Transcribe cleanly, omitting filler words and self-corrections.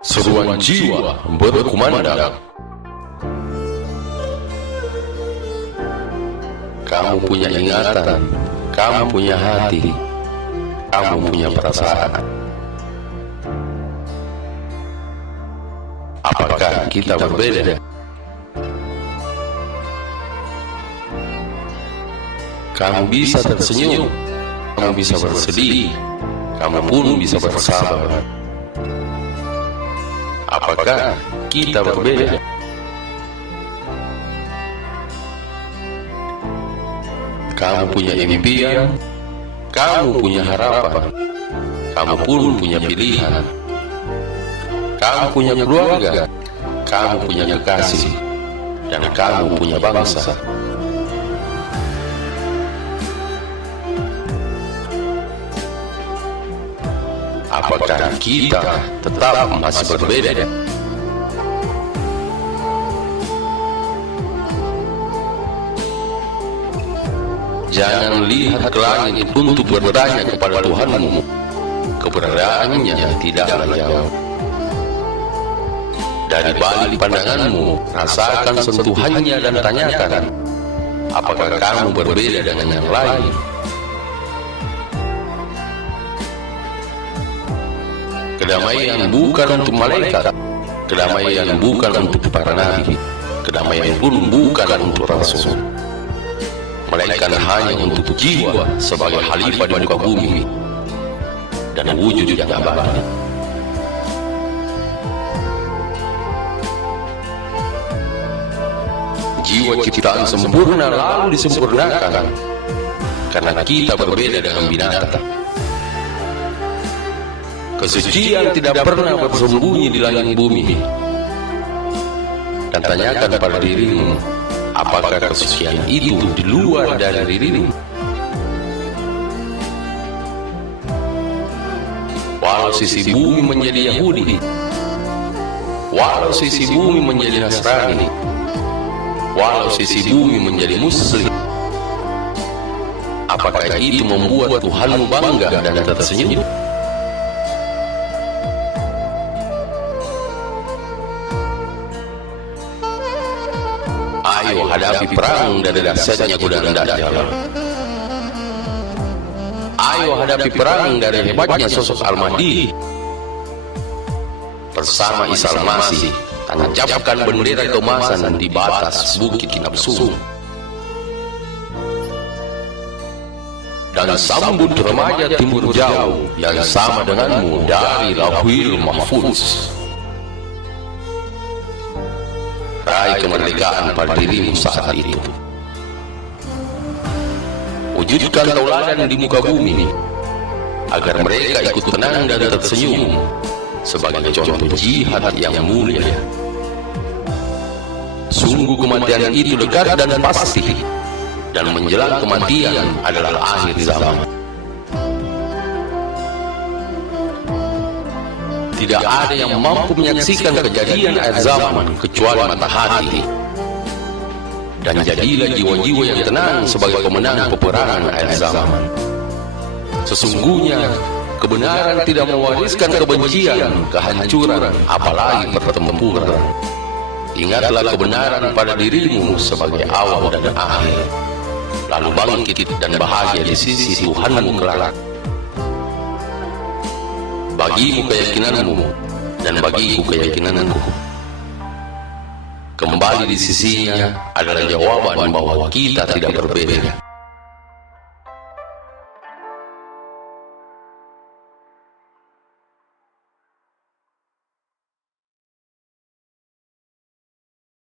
Seruan jiwa berkumandang. Kamu punya ingatan, kamu punya hati, kamu punya perasaan. Apakah kita berbeda? Kamu bisa tersenyum, kamu bisa bersedih, kamu pun bisa bersabar. Apakah kita berbeda? Kamu punya impian, kamu punya harapan, kamu pun punya pilihan. Kamu punya keluarga, kamu punya kekasih, dan kamu punya bangsa. Apakah kita tetap masih berbeda? Jangan lihat ke langit untuk bertanya kepada Tuhanmu. Keberadaannya tidaklah jauh. Dari balik pandanganmu, rasakan sentuhannya dan tanyakan, apakah kamu berbeda dengan yang lain? Kedamaian bukan untuk malaikat, kedamaian bukan untuk para nabi, kedamaian pun bukan untuk rasul, melainkan hanya untuk jiwa sebagai khalifah di muka bumi dan wujud yang abadi. Jiwa ciptaan sempurna lalu disempurnakan karena kita berbeda dengan binatang. Kesucian tidak pernah bersembunyi di langit bumi. Dan tanyakan pada dirimu, apakah kesucian itu di luar dari dirimu? Walau sisi bumi menjadi Yahudi, walau sisi bumi menjadi Nasrani, walau sisi bumi menjadi Muslim, apakah itu membuat Tuhanmu bangga dan tersenyum? Ayo hadapi perang dari dahsyatnya godaan Dajjal. Ayo hadapi perang dari hebatnya sosok Al-Mahdi. Bersama Isa Al-Masih, tancapkan bendera keemasan di batas bukit nafsu. Dan sambut remaja timur jauh yang sama denganmu dari Lauhul Mahfuz. Raih kemerdekaan pada dirimu saat itu. Wujudkan tauladan di muka bumi agar mereka ikut tenang dan tersenyum sebagai contoh jihad yang mulia. Sungguh kematian itu dekat dan pasti, dan menjelang kematian adalah akhir zaman. Tidak ada yang mampu menyaksikan kejadian akhir zaman kecuali mata hati. Dan jadilah jiwa-jiwa yang tenang sebagai pemenang peperangan akhir zaman. Sesungguhnya kebenaran tidak mewariskan kebencian, kehancuran, apalagi pertempuran. Ingatlah kebenaran pada dirimu sebagai awal dan akhir, lalu bangkit dan bahagia di sisi Tuhanmu kelak. Bagimu keyakinanmu, dan bagiku keyakinanku. Kembali di sisinya adalah jawaban bahwa kita tidak berbeda.